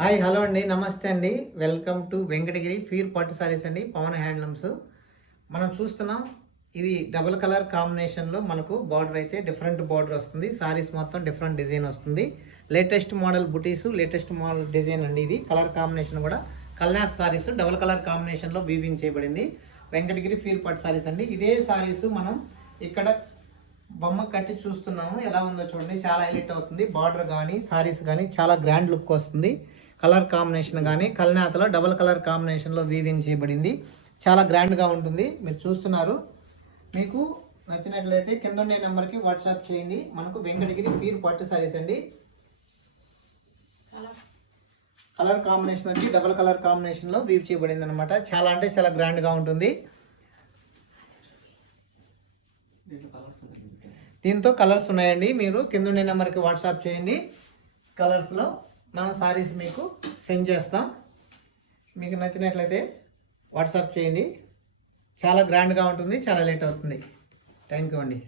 Hi hello అండి, నమస్తే అండి. వెల్కమ్ టు వెంకటగిరి ఫీర్ పట్టు సారీస్ అండి, పవన్ హ్యాండ్లూమ్స్. మనం చూస్తున్నాం, ఇది డబుల్ కలర్ కాంబినేషన్లో మనకు బార్డర్ అయితే డిఫరెంట్ బార్డర్ వస్తుంది. సారీస్ మొత్తం డిఫరెంట్ డిజైన్ వస్తుంది. లేటెస్ట్ మోడల్ బుటీస్, లేటెస్ట్ మోడల్ డిజైన్ అండి. ఇది కలర్ కాంబినేషన్ కూడా కల్నాథ్ సారీస్ డబుల్ కలర్ కాంబినేషన్లో వీవింగ్ చేయబడింది. వెంకటగిరి ఫీర్ పట్టు సారీస్ అండి. ఇదే సారీస్ మనం ఇక్కడ బొమ్మ కట్టి చూస్తున్నాము, ఎలా ఉందో చూడండి. చాలా హైలైట్ అవుతుంది. బార్డర్ కానీ సారీస్ కానీ చాలా గ్రాండ్ లుక్ వస్తుంది. కలర్ కాంబినేషన్ కానీ కల్నాథలో డబుల్ కలర్ కాంబినేషన్లో వీవింగ్ చేయబడింది. చాలా గ్రాండ్గా ఉంటుంది. మీరు చూస్తున్నారు. మీకు నచ్చినట్లయితే కింద ఉండే నెంబర్కి వాట్సాప్ చేయండి. మనకు వెంకటగిరి ఫీర్ పట్టు సారీస్ అండి. కలర్ కాంబినేషన్ వచ్చి డబుల్ కలర్ కాంబినేషన్లో వీవ్ చేయబడింది అనమాట. చాలా అంటే చాలా గ్రాండ్గా ఉంటుంది. దీంతో కలర్స్ ఉన్నాయండి. మీరు కింద ఉండే నెంబర్కి వాట్సాప్ చేయండి. కలర్స్లో మన సారీస్ మీకు సెండ్ చేస్తాం. మీకు నచ్చినట్లయితే వాట్సాప్ చేయండి. చాలా గ్రాండ్గా ఉంటుంది, చాలా లేట్ అవుతుంది. థ్యాంక్ యూ అండి.